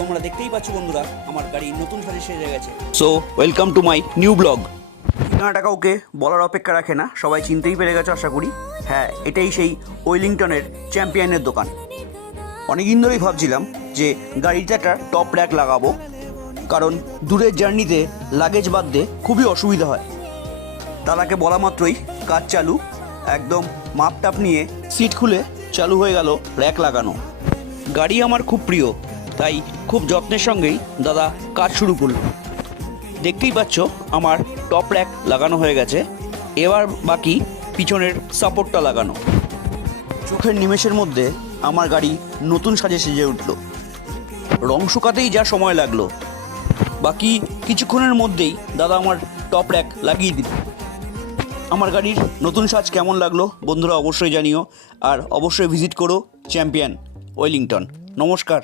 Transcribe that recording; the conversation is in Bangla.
তোমরা দেখতেই পাচ্ছ বন্ধুরা, আমার গাড়ি নতুন সাজে সেজে গেছে। So welcome to my new blog. ঠিকানাটা কাউকে বলার অপেক্ষা রাখে না, সবাই চিনতেই পেরে গেছো আশা করি। হ্যাঁ, এটাই সেই ওয়েলিংটনের চ্যাম্পিয়নের দোকান। অনেকদিন ধরেই ভাবছিলাম যে গাড়িতে একটা টপ র্যাক লাগাবো, কারণ দূরের জার্নিতে লাগেজ বাঁধতে খুবই অসুবিধা হয়। দাদাকে বলা মাত্রই কাজ চালু, একদম মাপ টাপ নিয়ে সিট খুলে চালু হয়ে গেল র্যাক লাগানো। গাড়ি আমার খুব প্রিয়, তাই খুব যত্নের সঙ্গেই দাদা কাজ শুরু করলো। দেখতেই পাচ্ছ আমার টপ র্যাক লাগানো হয়ে গেছে, এবার বাকি পিছনের সাপোর্টটা লাগানো। চোখের নিমেষের মধ্যে আমার গাড়ি নতুন সাজে সেজে উঠল। রং শুকাতেই যা সময় লাগলো, বাকি কিছুক্ষণের মধ্যেই দাদা আমার টপ র্যাক লাগিয়ে দিল। আমার গাড়ির নতুন সাজ কেমন লাগলো বন্ধুরা অবশ্যই জানিও, আর অবশ্যই ভিজিট করো চ্যাম্পিয়ন ওয়েলিংটন। নমস্কার।